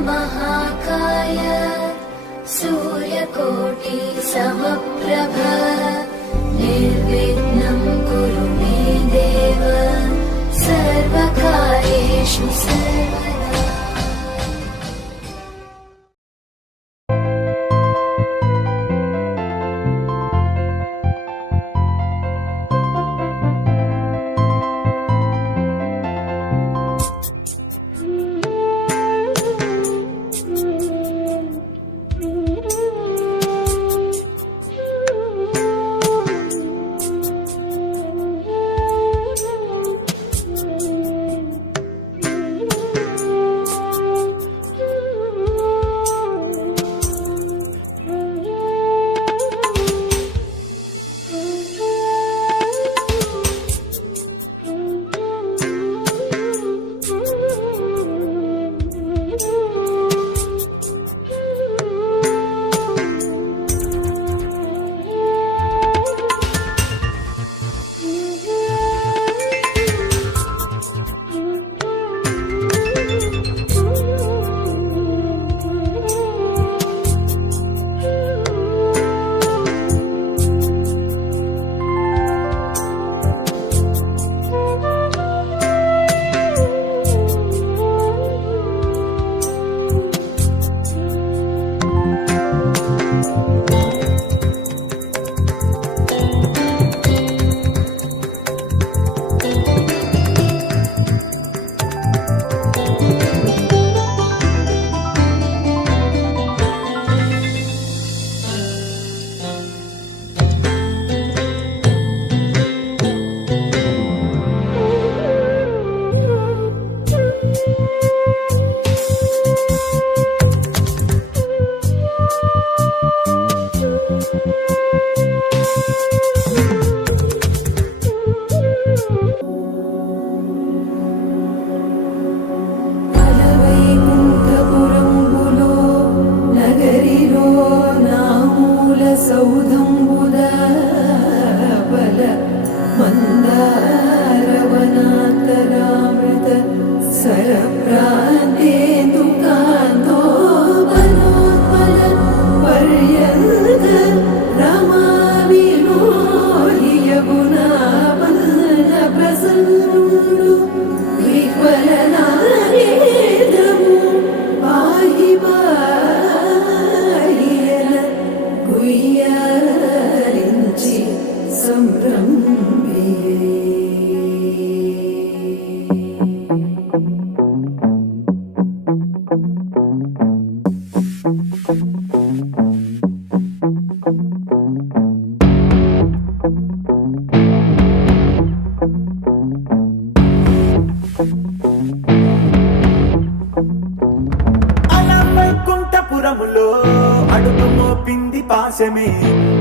महाकाय सूर्यकोटि समप्रभ निर्विघ्नं कुरु मे देव सर्वकार्येषु सर्वदा।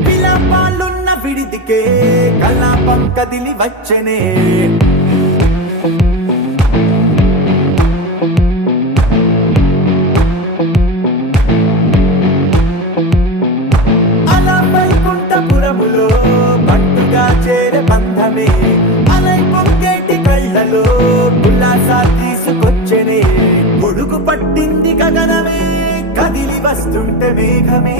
విలాపాలున్న విడిదికే కలాపం కదిలి వచ్చనే అలా వైకుంఠపురములో బంటుగా చేరే బంధమే అలై పొంగేటి కళ్ళలో ఉల్లాసా తీసుకొచ్చనే పొడుగు పట్టింది గగనమే కదిలి వస్తుంటే మేఘమే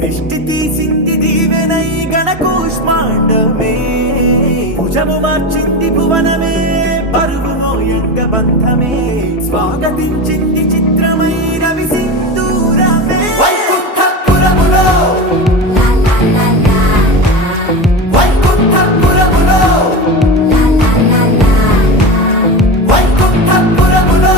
దృష్టి తీసింది దీవెనై గణకూష్మాండమే భుజము మార్చింది భువనమే పరువు మోయంగ బంధమే స్వాగతించింది చిత్రమై రవి సింధూరమే వైకుంఠపురములో వైకుంఠపురములో వైకుంఠపురములో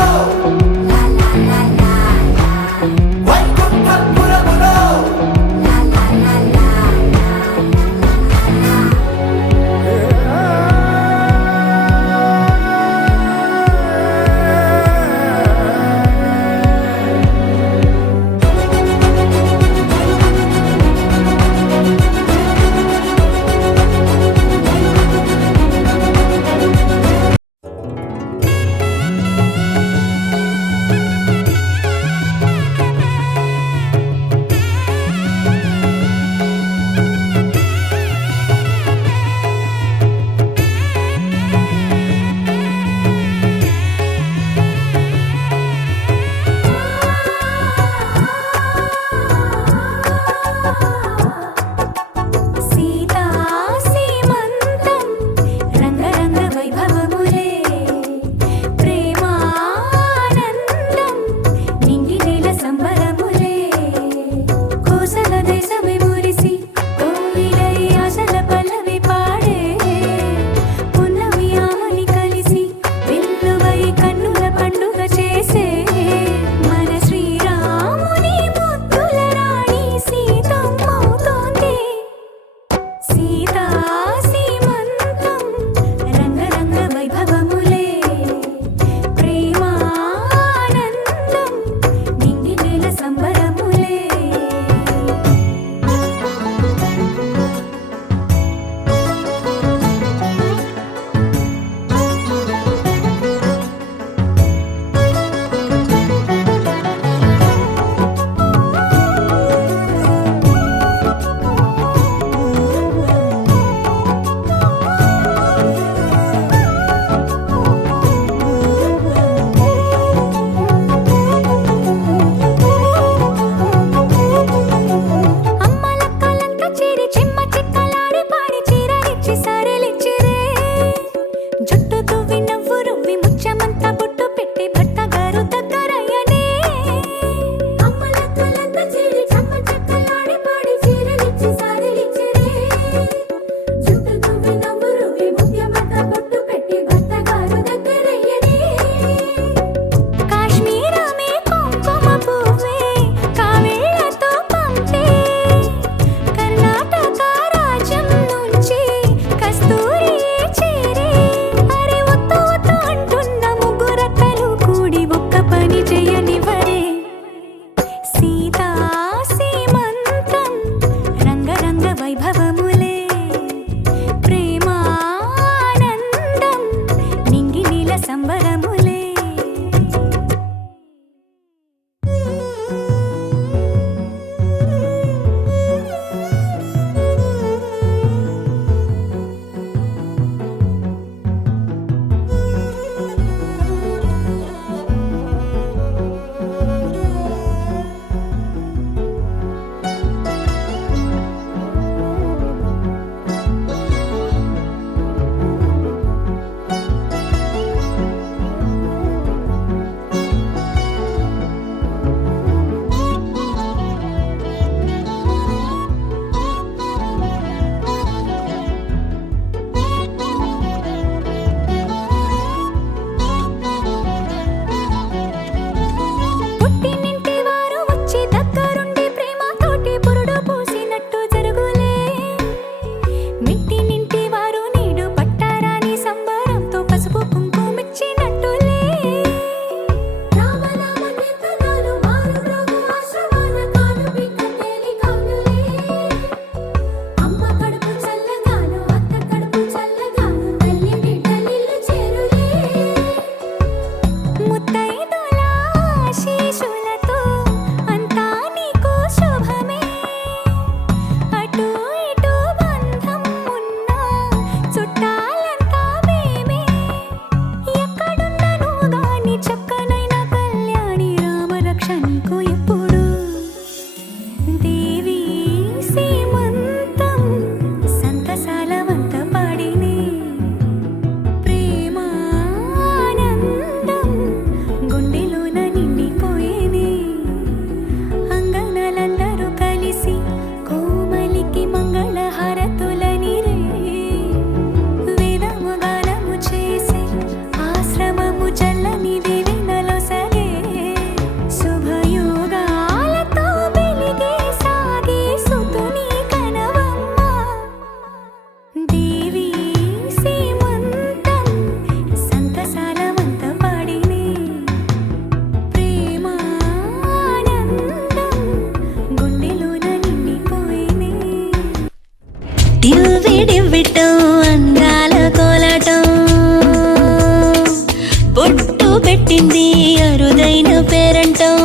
అరుదైన పేరంటం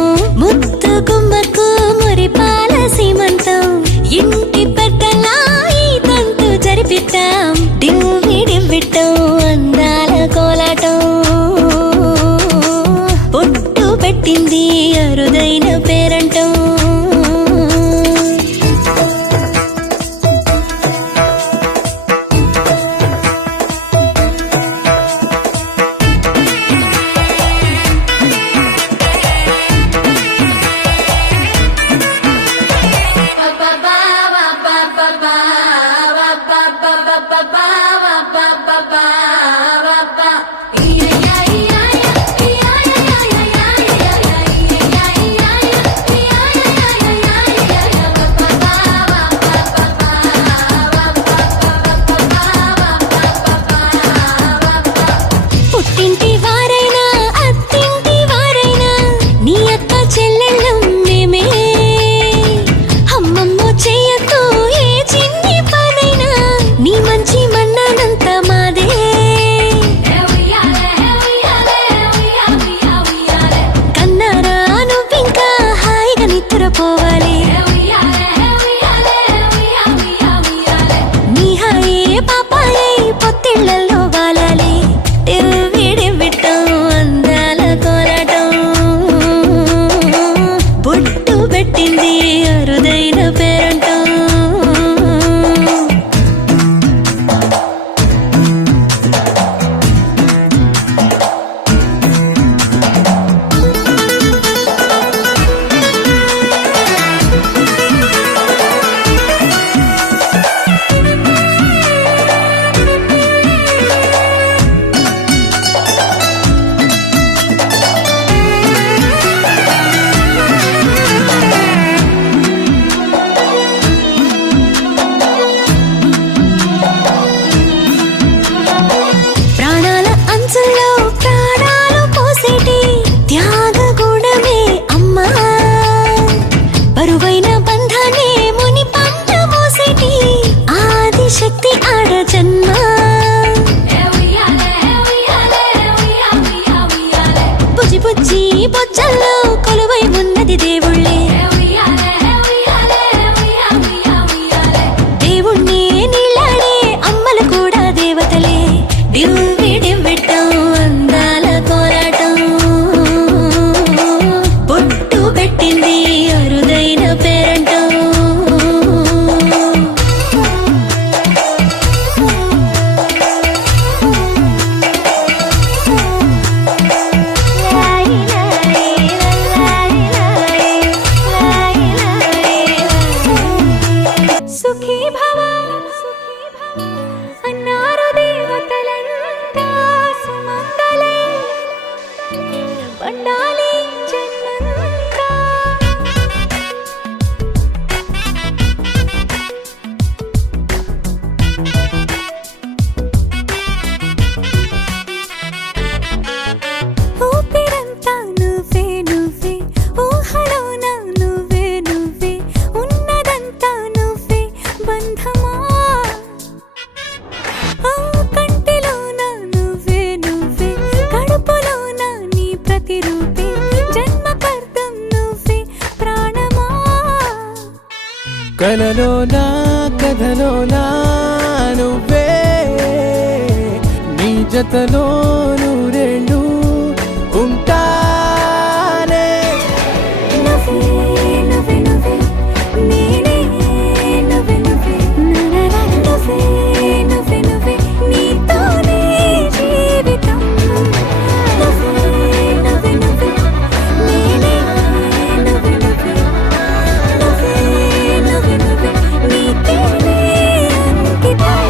ముత్తు గుమ్మకు మురిపాల సీమంతం ఇంటి పెద్దలా ఈ తంతు జరిపిద్దాం డివ్విడివ్విట్టం అందాల కోలాటం పొట్టు పెట్టింది అరుదైన పేరంటం పుట్టింటి వారైనా అత్తింటి వారైనా నీ అక్క చెల్లెళ్ళం మేమే అమ్మమ్మో చెయ్యతో ఏ చిన్ని పనైనా నీ మంచి మన్నానంత మాదే కన్నారా నువ్వింకా హాయిగా నిద్రపోవాలి నీ హాయే పాపాయే పొత్తిళ్లలో వాలాలి డివ్విడివ్విట్టం అందాల కోలాటం బొట్టు పెట్టింది అరుదైన పేరంటం ప్రాణాల అంచుల్లో ప్రాణాలు పోసేటి త్యాగగుణమే అమ్మా బరువైన బంధాన్ని ముని పంట మోసేటి ఆదిశక్తి ఆడ జన్మ బుజ్జి బుజ్జి బొజ్జల్లో కొలువై ఉన్నది దేవుళ్ళే దేవుణ్ణి నీళ్ళాడే అమ్మలు కూడా దేవతలే డివ్విడివ్విట్టం అందాల కోలాటం బొట్టు పెట్టింది అరుదైన పేరంటం సుఖీ భవ అన్నారు దేవతలంతా సుమంగళే పండాలి జన్మంతా ఊపిరంతా నువ్వే నువ్వే ఊహలోన నువ్వే నువ్వే ఉన్నదంతా నువ్వే బంధమా ఆ కంటిలోన నువ్వే నువ్వే కడుపులోన నీ ప్రతిరూపే జన్మకర్తం నువ్వే ప్రాణమా కలలోనా కథలోనా నువ్వే నీ జతలో నూరేళ్ళు ఉంటానే నువ్వే నువ్వే నువ్వే నేనే నువ్వే నువ్వే నువ్వే నువ్వే నువ్వే నీతోనే జీవితం నువ్వే నువ్వే నువ్వే నేనే నువ్వే నువ్వే నువ్వే నువ్వే నువ్వే నీతోనే అంకితం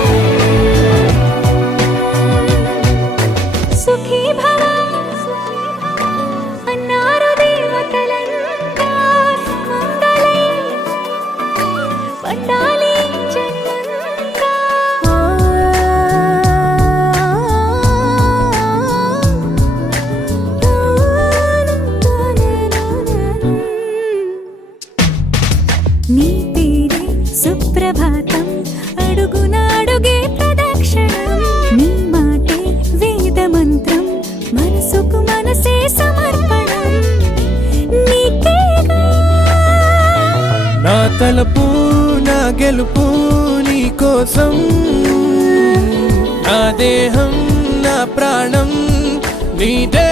తలపు నా గెలుపు నీ కోసం, నా దేహం నా ప్రాణం నీదే.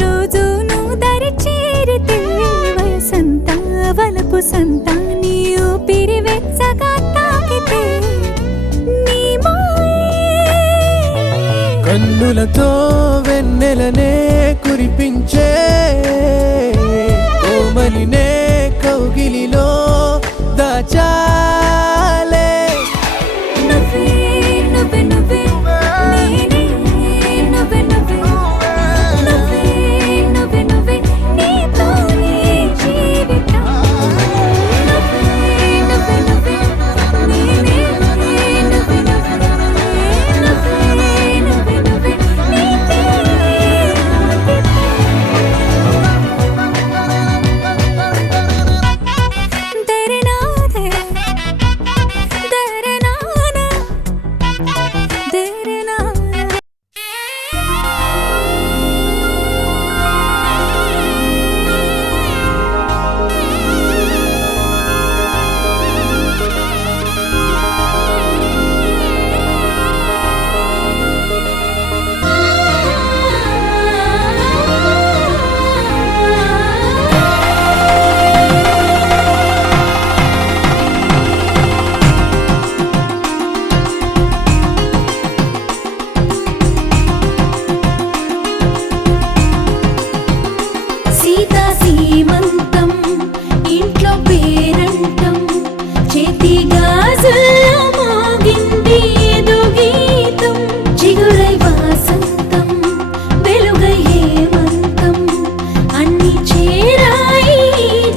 రోజు నువ్వు దరి చేరితే వసంత వలపు సంత నీ ఊపిరి వెచ్చగా తాకితే నీ కన్నులతో వెన్నెలనే కురిపించే కోమలినే కౌగిలిలో దాచాలే. నువ్వే నువ్వే నువ్వే నేనే నువ్వే నువ్వే నువ్వే నువ్వే నువ్వే నీతోనే జీవితం. నువ్వే నువ్వే నువ్వే నేనే నువ్వే నువ్వే నువ్వే నువ్వే నువ్వే నీతోనే దరనాదే దరనానా దరనానా. సీతా సీమంతం ఇంట్లో పేరంటం చేతి గాజుల్లో మోగింది ఏదో గీతం. చిగురై వాసంతం వెలుగై హేమంతం అన్ని చేరాయి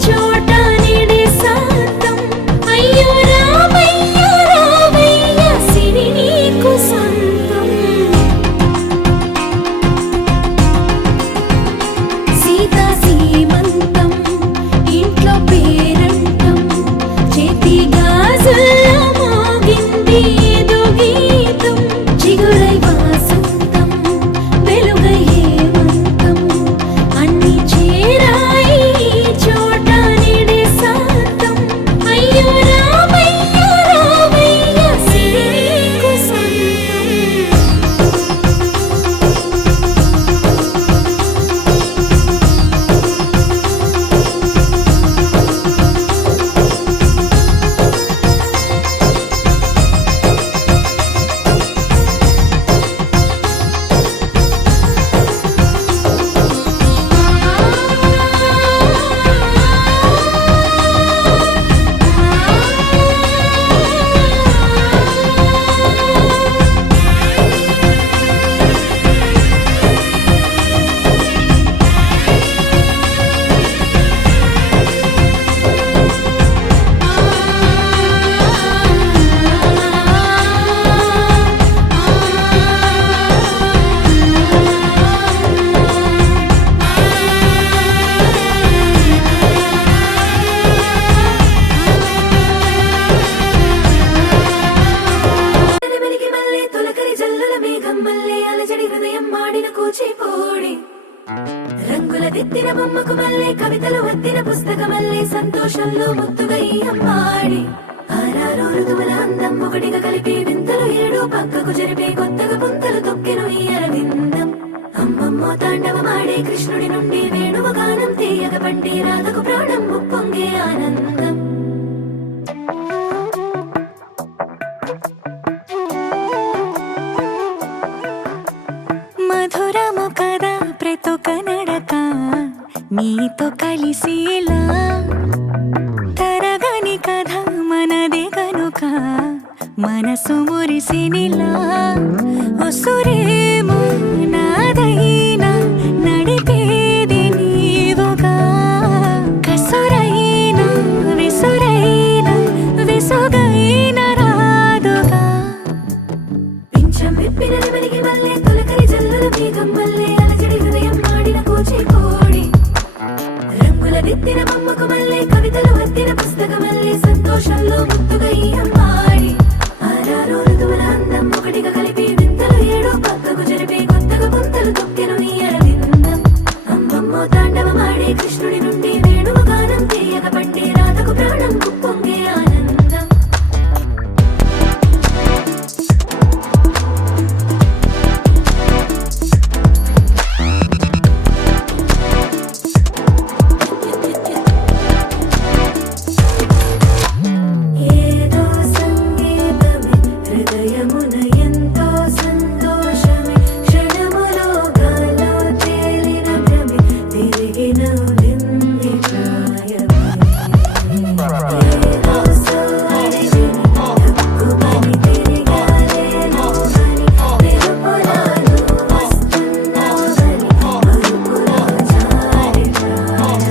చోట నిడే శాంతం. అయ్యో రామయ్య సిరి నీకు సొంతం. సీతా సీమంతం ఇంట్లో పేరంటం చేతి గాజుల్లో మోగింది ఏదో గీతం. చిగురై వాసంతం వెలుగై హేమంతం అన్ని చేరాయి చోట నిడే శాంతం. అయ్యో రామయ్య సిరి నీకు సొంతం. రంగుల దిద్దిన బొమ్మకు మల్లే కవితలు వద్దిన పుస్తకమల్లే సంతోషంలో ముద్దుగా ఈ అమ్మాడి. ఆరారు ఋతువుల అందం ఒకటిగా కలిపి వింతలు ఏడు పక్కకు జరిపే కొత్తగా పుంతలు తొక్కెను ఈ అరవిందం. అమ్మమ్మో తాండవమాడే కృష్ణుడి నుండి వేణువు గానం తీయగ పండి రాధకు ప్రాణం ఉప్పొంగే ఆనందం. నీతో కలిసేలా తరగని కథ మనదే కనుక మనసు మురిసినిలా ఉసురేమో నాదైనా నడిపేది నీవుగా కసురైనా విసురైనా విసుగైన రాదుగా పింఛం విప్పిన వెలిగి వల్లే తొలకరి జల్లుల మేఘం వల్లే అలజడి హృదయం మాడిన కూచిపూడి రంగుల దిద్దిన బొమ్మకు మల్లే కవితలు వద్దిన పుస్తకమల్లే సంతోషంలో ముద్దుగా ఈ అమ్మాడి ఆరారు ఋతువుల అందం ఒకటిగా కలిపి వింతలు ఏడు పక్కకు జరిపే కొత్తగా పుంతలు తొక్కెను ఈ అరవిందం అమ్మమ్మో తాండవమాడే కృష్ణుడి నుండి వేణువు గానం తీయక పట్టే రాతకు ప్రాణం కుప్పొంగే ఆనందం ఏదో సంగీతమే హృదయమున ఎంతో సంతోషమే క్షణములో గాలో తేలిన భ్రమే తిరిగి నవ్వింది ప్రాయమే ఏదో సోయని తక్కువని తిరిగాలేను అని వెలుపులాను వస్తున్నావని మరుపులో జారి ప్రాయమే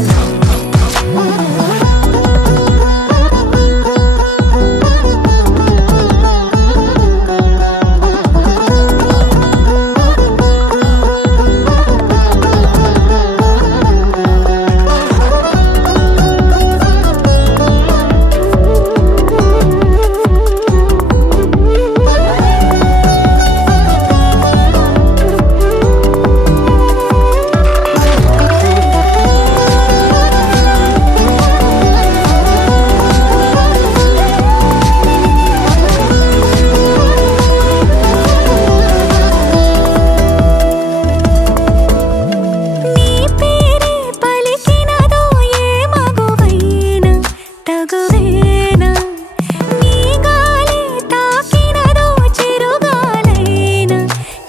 నీ పేరే పలికినదో ఏ మగువైనా తగువేనా నీ గాలి తాకినదో చిరుగాలైనా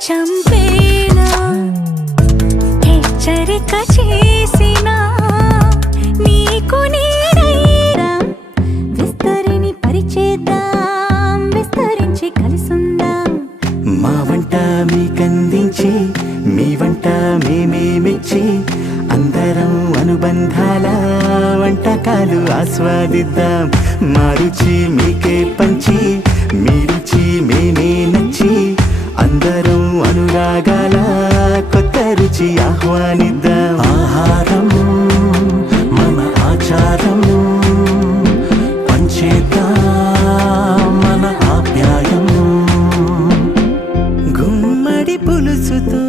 చంపేనా హెచ్చరిక చేసినా నీకు నీడైనా విస్తరిని పరిచేద్దాం విస్తరించి కలిసుందాం మా వంట మీకందించి మీ వంట మేమే మెచ్చి అందరం అనుబంధాల వంటకాలు ఆస్వాదిద్దాం మా రుచి మీకే పంచి మీ రుచి మేమే నచ్చి అందరం అనురాగాల కొత్త రుచి ఆహ్వానిద్దాం ఆహారం మన ఆచారం పంచేద్దాం మన ఆప్యాయం గుమ్మడి పులుసుతో